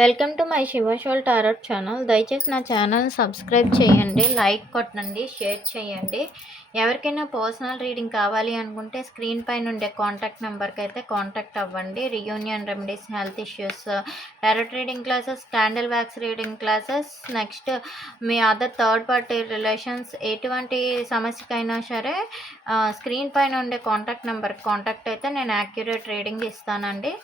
Welcome to my శివశోల్ tarot channel. దయచేసి నా ఛానల్ సబ్స్క్రైబ్ చేయండి, లైక్ కొట్టండి, షేర్ చేయండి. ఎవరికైనా పర్సనల్ రీడింగ్ కావాలి అనుకుంటే స్క్రీన్ పైన ఉండే కాంటాక్ట్ నెంబర్కి అయితే కాంటాక్ట్ అవ్వండి. Reunion remedies, health issues, tarot reading classes, candle wax reading classes, next మీ అదర్ థర్డ్ పార్టీ రిలేషన్స్, ఎటువంటి సమస్యకైనా సరే స్క్రీన్ పైన ఉండే కాంటాక్ట్ నెంబర్కి కాంటాక్ట్ అయితే నేను యాక్యురేట్ రీడింగ్ ఇస్తానండి.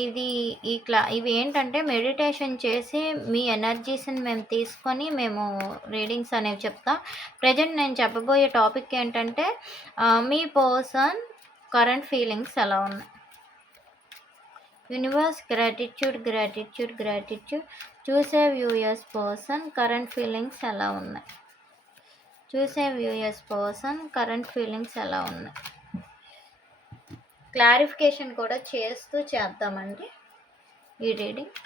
ఇవి ఏంటంటే మెడిటేషన్ చేసి మీ ఎనర్జీస్ని మేము రీడింగ్స్ అనేవి చెప్తాం. ప్రజెంట్ నేను చెప్పబోయే టాపిక్ ఏంటంటే మీ పర్సన్ కరెంట్ ఫీలింగ్స్ ఎలా ఉన్నాయి. యూనివర్స్ గ్రాటిట్యూడ్ చూసే వ్యూయర్స్ పర్సన్ కరెంట్ ఫీలింగ్స్ ఎలా ఉన్నాయి. క్లారిఫికేషన్ కూడా చేస్తూ చేద్దామండి ఈ రీడింగ్.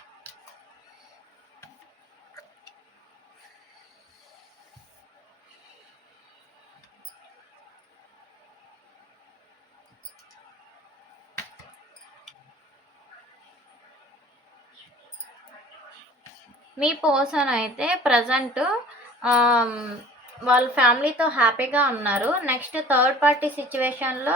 మీ పర్సన్ అయితే ప్రజెంట్ వాళ్ళ ఫ్యామిలీతో హ్యాపీగా ఉన్నారు. నెక్స్ట్ థర్డ్ పార్టీ సిచ్యువేషన్లో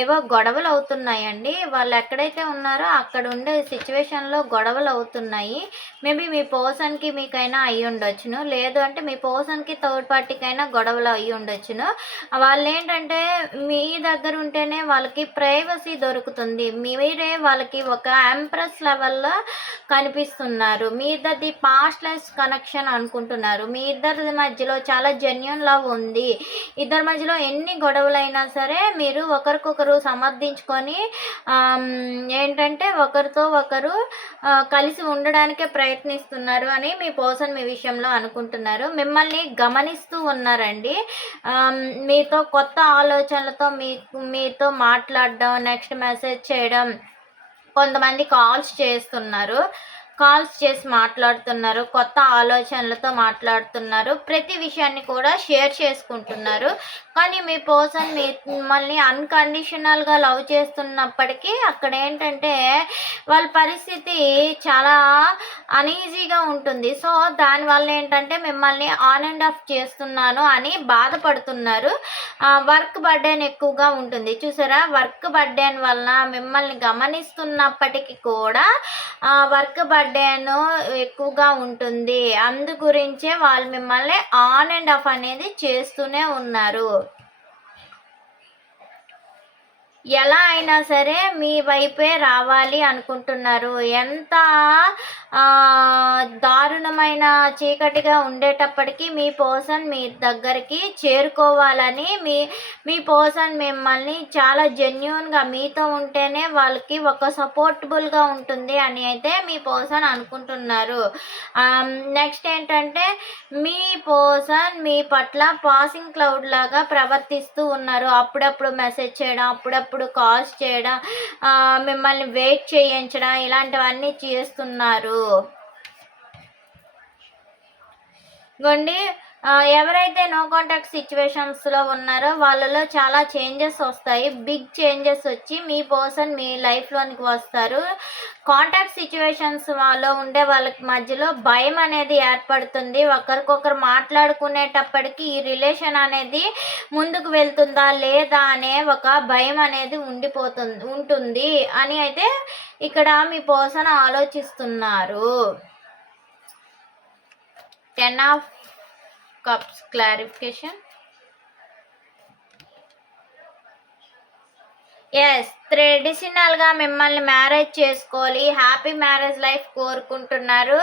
ఏవో గొడవలు అవుతున్నాయండి. వాళ్ళు ఎక్కడైతే ఉన్నారో అక్కడ ఉండే సిచ్యువేషన్లో గొడవలు అవుతున్నాయి. మేబీ మీ పర్సన్కి మీకైనా అయ్యి ఉండొచ్చును, లేదు అంటే మీ పర్సన్కి థర్డ్ పార్టీకైనా గొడవలు అయ్యి ఉండొచ్చును. వాళ్ళు ఏంటంటే మీ దగ్గర ఉంటేనే వాళ్ళకి ప్రైవసీ దొరుకుతుంది. మీరే వాళ్ళకి ఒక ఎంప్రెస్ లెవెల్లో కనిపిస్తున్నారు. మీ ఇద్దరిది పాస్ట్ లైఫ్ కనెక్షన్ అనుకుంటున్నారు. మీ ఇద్దరి మధ్యలో చాలా జెన్యూన్ లవ్ ఉంది. ఇద్దరి మధ్యలో ఎన్ని గొడవలైనా సరే మీరు ఒకరికొకరు సమర్థించుకొని ఏంటంటే ఒకరితో ఒకరు కలిసి ఉండడానికే ప్రయత్నిస్తున్నారు అని మీ పర్సన్ మీ విషయంలో అనుకుంటున్నారు. మిమ్మల్ని గమనిస్తూ ఉన్నారండి. మీతో కొత్త ఆలోచనలతో మీతో మాట్లాడడం, నెక్స్ట్ మెసేజ్ చేయడం, కొంతమంది కాల్స్ చేసి మాట్లాడుతున్నారు, కొత్త ఆలోచనలతో మాట్లాడుతున్నారు, ప్రతి విషయాన్ని కూడా షేర్ చేసుకుంటున్నారు. కానీ మీ పర్సన్ మిమ్మల్ని అన్కండిషనల్గా లవ్ చేస్తున్నప్పటికీ అక్కడ ఏంటంటే వాళ్ళ పరిస్థితి చాలా అనీజీగా ఉంటుంది. సో దానివల్ల ఏంటంటే మిమ్మల్ని ఆన్ అండ్ ఆఫ్ చేస్తున్నాను అని బాధపడుతున్నారు. వర్క్ బర్డెన్ ఎక్కువగా ఉంటుంది. చూసారా, వర్క్ బర్డెన్ వల్ల మిమ్మల్ని గమనిస్తున్నప్పటికీ కూడా వర్క్ బర్డెన్ ఎక్కువగా ఉంటుంది. అందు గురించే వాళ్ళు మిమ్మల్ని ఆన్ అండ్ ఆఫ్ అనేది చేస్తూనే ఉన్నారు. ఎలా అయినా సరే మీ వైపే రావాలి అనుకుంటున్నారు. ఎంత దారుణమైన చీకటిగా ఉండేటప్పటికీ మీ పర్సన్ మీ దగ్గరికి చేరుకోవాలని మీ పర్సన్ మిమ్మల్ని చాలా జెన్యూన్గా మీతో ఉంటేనే వాళ్ళకి ఒక సపోర్టబుల్గా ఉంటుంది అని అయితే మీ పర్సన్ అనుకుంటున్నారు. నెక్స్ట్ ఏంటంటే మీ పర్సన్ మీ పట్ల పాసింగ్ క్లౌడ్ లాగా ప్రవర్తిస్తూ ఉన్నారు. అప్పుడప్పుడు మెసేజ్ చేయడం, అప్పుడప్పుడు కాల్స్ చేయడం, మిమ్మల్ని వెయిట్ చేయించడం, ఇలాంటివన్నీ చేస్తున్నారు. ఇవ్వండి, ఎవరైతే నో కాంటాక్ట్ సిచ్యువేషన్స్లో ఉన్నారో వాళ్ళలో చాలా చేంజెస్ వస్తాయి. బిగ్ చేంజెస్ వచ్చి మీ పర్సన్ మీ లైఫ్లోనికి వస్తారు. కాంటాక్ట్ సిచ్యువేషన్స్ లో ఉండే వాళ్ళకి మధ్యలో భయం అనేది ఏర్పడుతుంది. ఒకరికొకరు మాట్లాడుకునేటప్పటికి ఈ రిలేషన్ అనేది ముందుకు వెళ్తుందా లేదా అనే ఒక భయం అనేది ఉంటుంది అని అయితే ఇక్కడ మీ పర్సన్ ఆలోచిస్తున్నారు. 10 of Cups clarification. ఎస్, ట్రెడిషనల్గా మిమ్మల్ని మ్యారేజ్ చేసుకోవాలి, హ్యాపీ మ్యారేజ్ లైఫ్ కోరుకుంటున్నారు.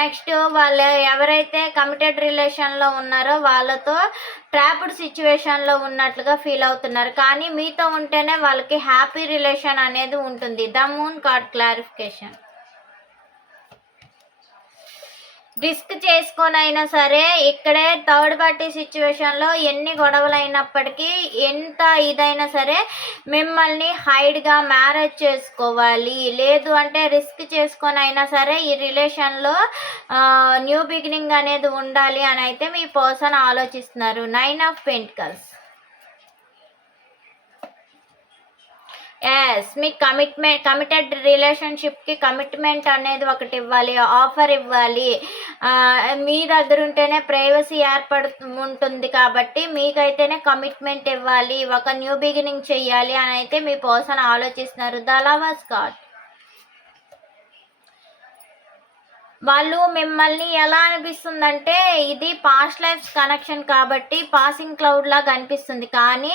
నెక్స్ట్ వాళ్ళు ఎవరైతే కమిటెడ్ రిలేషన్లో ఉన్నారో వాళ్ళతో ట్రాప్డ్ సిచ్యువేషన్లో ఉన్నట్లుగా ఫీల్ అవుతున్నారు. కానీ మీతో ఉంటేనే వాళ్ళకి హ్యాపీ రిలేషన్ అనేది ఉంటుంది. The moon card clarification. Risk చేసుకొనైనా సరే ఇక్కడే థర్డ్ పార్టీ సిచ్యువేషన్లో ఎన్ని గొడవలు అయినప్పటికీ ఎంత ఇదైనా సరే మిమ్మల్ని హైడ్గా మ్యారేజ్ చేసుకోవాలి, లేదు అంటే రిస్క్ చేసుకొనైనా సరే ఈ రిలేషన్లో న్యూ బిగినింగ్ అనేది ఉండాలి అని అయితే మీ పర్సన్ ఆలోచిస్తున్నారు. 9 of Pentacles. మీకు కమిటెడ్ రిలేషన్షిప్కి కమిట్మెంట్ అనేది ఒకటి ఇవ్వాలి, ఆఫర్ ఇవ్వాలి. మీ దగ్గర ఉంటేనే ప్రైవసీ ఉంటుంది కాబట్టి మీకైతేనే కమిట్మెంట్ ఇవ్వాలి, ఒక న్యూ బిగినింగ్ చెయ్యాలి అని అయితే మీ పర్సన్ ఆలోచిస్తున్నారు. The lovers card. వాళ్ళు మిమ్మల్ని ఎలా అనిపిస్తుందంటే ఇది పాస్ట్ లైఫ్స్ కనెక్షన్ కాబట్టి పాసింగ్ క్లౌడ్ లాగా అనిపిస్తుంది, కానీ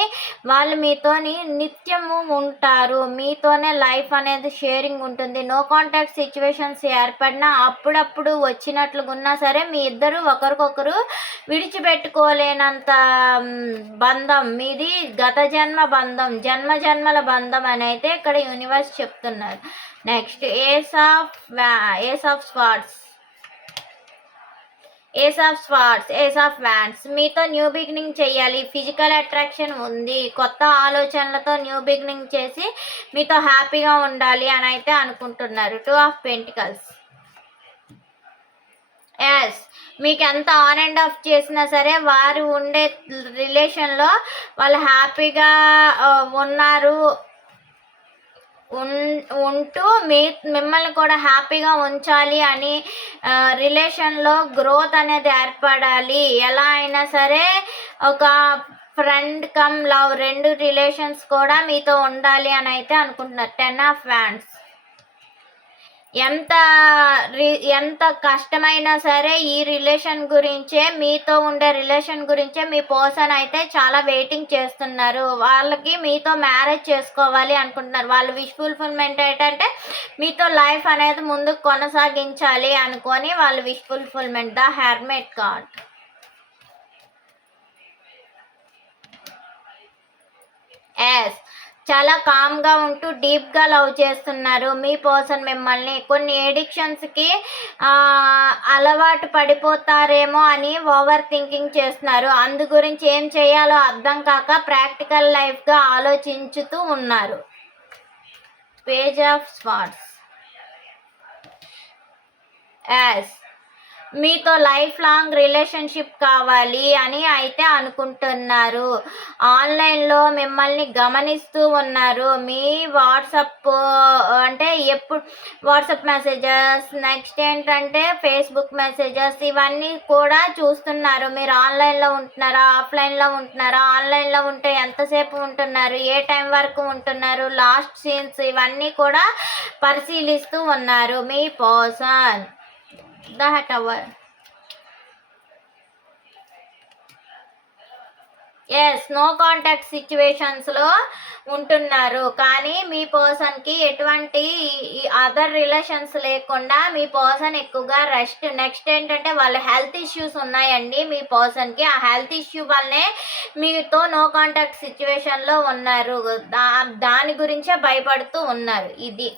వాళ్ళు మీతోని నిత్యము ఉంటారు, మీతోనే లైఫ్ అనేది షేరింగ్ ఉంటుంది. నో కాంటాక్ట్ సిచ్యువేషన్స్ ఏర్పడినా అప్పుడప్పుడు వచ్చినట్లుగా ఉన్నా సరే మీ ఇద్దరు ఒకరికొకరు విడిచిపెట్టుకోలేనంత బంధం మీది, గత జన్మ బంధం, జన్మల బంధం అని అయితే ఇక్కడ యూనివర్స్ చెప్తున్నారు. Next ace of swords. Ace of wands. మీతో న్యూ బిగినింగ్ చేయాలి, ఫిజికల్ అట్రాక్షన్ ఉంది, కొత్త ఆలోచనలతో న్యూ బిగినింగ్ చేసి మీతో హ్యాపీగా ఉండాలి అని అయితే అనుకుంటున్నారు. 2 ఆఫ్ పెంటికల్స్. మీకు ఎంత ఆన్ అండ్ ఆఫ్ చేసినా సరే వారు ఉండే రిలేషన్లో వాళ్ళు హ్యాపీగా ఉన్నారు, ఉంటూ మిమ్మల్ని కూడా హ్యాపీగా ఉంచాలి అని, రిలేషన్లో గ్రోత్ అనేది ఏర్పడాలి, ఎలా అయినా సరే ఒక ఫ్రెండ్ కమ్ లవ్ 2 రిలేషన్స్ కూడా మీతో ఉండాలి అని అయితే అనుకుంటున్నారు. 10 ఆఫ్ వ్యాండ్స్. ఎంత కష్టమైనా సరే ఈ రిలేషన్ గురించే, మీతో ఉండే రిలేషన్ గురించే మీ పర్సన్ అయితే చాలా వెయిటింగ్ చేస్తున్నారు. వాళ్ళకి మీతో మ్యారేజ్ చేసుకోవాలి అనుకుంటున్నారు. వాళ్ళ విష్ ఫుల్ఫిల్మెంట్ ఏంటంటే మీతో లైఫ్ అనేది ముందుకు కొనసాగించాలి అనుకొని వాళ్ళ wish fulfilment. The hermit card. చాలా కామ్గా ఉంటూ డీప్గా లవ్ చేస్తున్నారు మీ పర్సన్ మిమ్మల్ని. కొన్ని ఎడిక్షన్స్కి అలవాటు పడిపోతారేమో అని ఓవర్ థింకింగ్ చేస్తున్నారు. అందు గురించి ఏం చేయాలో అర్థం కాక ప్రాక్టికల్ లైఫ్గా ఆలోచించుతూ ఉన్నారు. Page of swords. మీతో లైఫ్ లాంగ్ రిలేషన్షిప్ కావాలి అని అయితే అనుకుంటున్నారు. ఆన్లైన్లో మిమ్మల్ని గమనిస్తూ ఉన్నారు. మీ వాట్సాప్ అంటే వాట్సాప్ మెసేజెస్, నెక్స్ట్ ఏంటంటే ఫేస్బుక్ మెసేజెస్, ఇవన్నీ కూడా చూస్తున్నారు. మీరు ఆన్లైన్లో ఉంటున్నారా, ఆఫ్లైన్లో ఉంటున్నారా, ఆన్లైన్లో ఉంటే ఎంతసేపు ఉంటున్నారు, ఏ టైం వరకు ఉంటున్నారు, లాస్ట్ సీన్స్, ఇవన్నీ కూడా పరిశీలిస్తూ ఉన్నారు మీ person. The Tower. No contact సిచ్యువేషన్స్లో ఉంటున్నారు, కానీ మీ పర్సన్కి ఎటువంటి అదర్ రిలేషన్స్ లేకుండా మీ పర్సన్ ఎక్కువగా రెస్ట్. నెక్స్ట్ ఏంటంటే వాళ్ళ హెల్త్ ఇష్యూస్ ఉన్నాయండి మీ పర్సన్కి. ఆ హెల్త్ ఇష్యూ వల్లనే మీతో నో కాంటాక్ట్ సిచ్యువేషన్లో ఉన్నారు, దాని గురించే భయపడుతూ ఉన్నారు. ఇది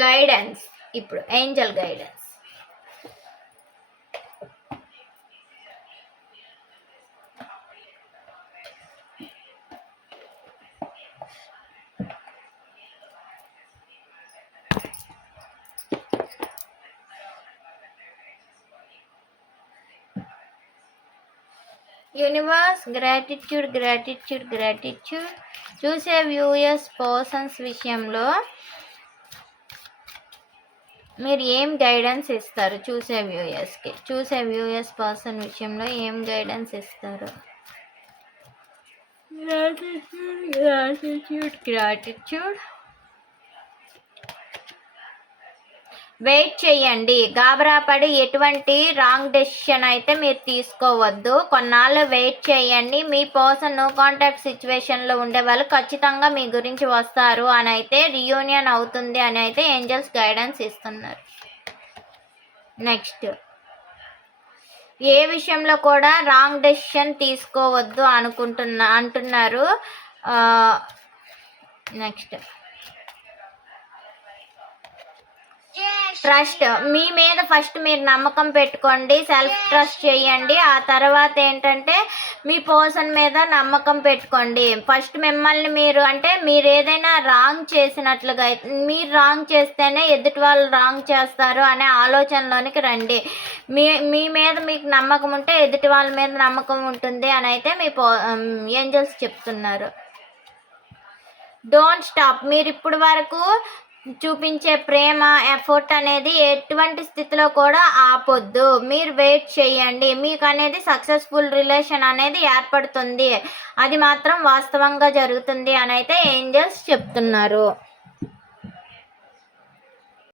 గైడెన్స్. ఇప్పుడు ఏంజల్ గైడెన్స్. Universe, gratitude. చూసే వ్యూయర్స్ పర్సన్స్ విషయంలో మీరు ఏం గైడెన్స్ ఇస్తారు? చూసే వ్యూయర్స్ పర్సన్ విషయంలో ఏం గైడెన్స్ ఇస్తారు? గ్రాటిట్యూడ్. వెయిట్ చేయండి, గాబరాపడి ఎటువంటి రాంగ్ డెసిషన్ అయితే మీరు తీసుకోవద్దు. కొన్నాళ్ళు వెయిట్ చేయండి. మీ పర్సన్ నో కాంటాక్ట్ సిచ్యువేషన్లో ఉండే వాళ్ళు ఖచ్చితంగా మీ గురించి వస్తారు అని అయితే, రియూనియన్ అవుతుంది అని అయితే ఏంజల్స్ గైడెన్స్ ఇస్తున్నారు. నెక్స్ట్, ఏ విషయంలో కూడా రాంగ్ డెసిషన్ తీసుకోవద్దు అంటున్నారు. Next, trust. మీ మీద ఫస్ట్ మీరు నమ్మకం పెట్టుకోండి, సెల్ఫ్ ట్రస్ట్ చేయండి. ఆ తర్వాత ఏంటంటే మీ పర్సన్ మీద నమ్మకం పెట్టుకోండి. ఫస్ట్ మిమ్మల్ని మీరు అంటే మీరు ఏదైనా రాంగ్ చేసినట్లుగా మీరు రాంగ్ చేస్తేనే ఎదుటి వాళ్ళు రాంగ్ చేస్తారు అనే ఆలోచనలోనికి రండి. మీ మీ మీద మీకు నమ్మకం ఉంటే ఎదుటి వాళ్ళ మీద నమ్మకం ఉంటుంది అని అయితే మీ ఏంజల్స్ చెప్తున్నారు. Don't stop. మీరు ఇప్పుడు వరకు చూపించే ప్రేమ ఎఫర్ట్ అనేది ఎటువంటి స్థితిలో కూడా ఆపొద్దు. మీరు వెయిట్ చేయండి. మీకు అనేది సక్సెస్ఫుల్ రిలేషన్ అనేది ఏర్పడుతుంది. అది మాత్రం వాస్తవంగా జరుగుతుంది అని అయితే ఏంజల్స్ చెప్తున్నారు.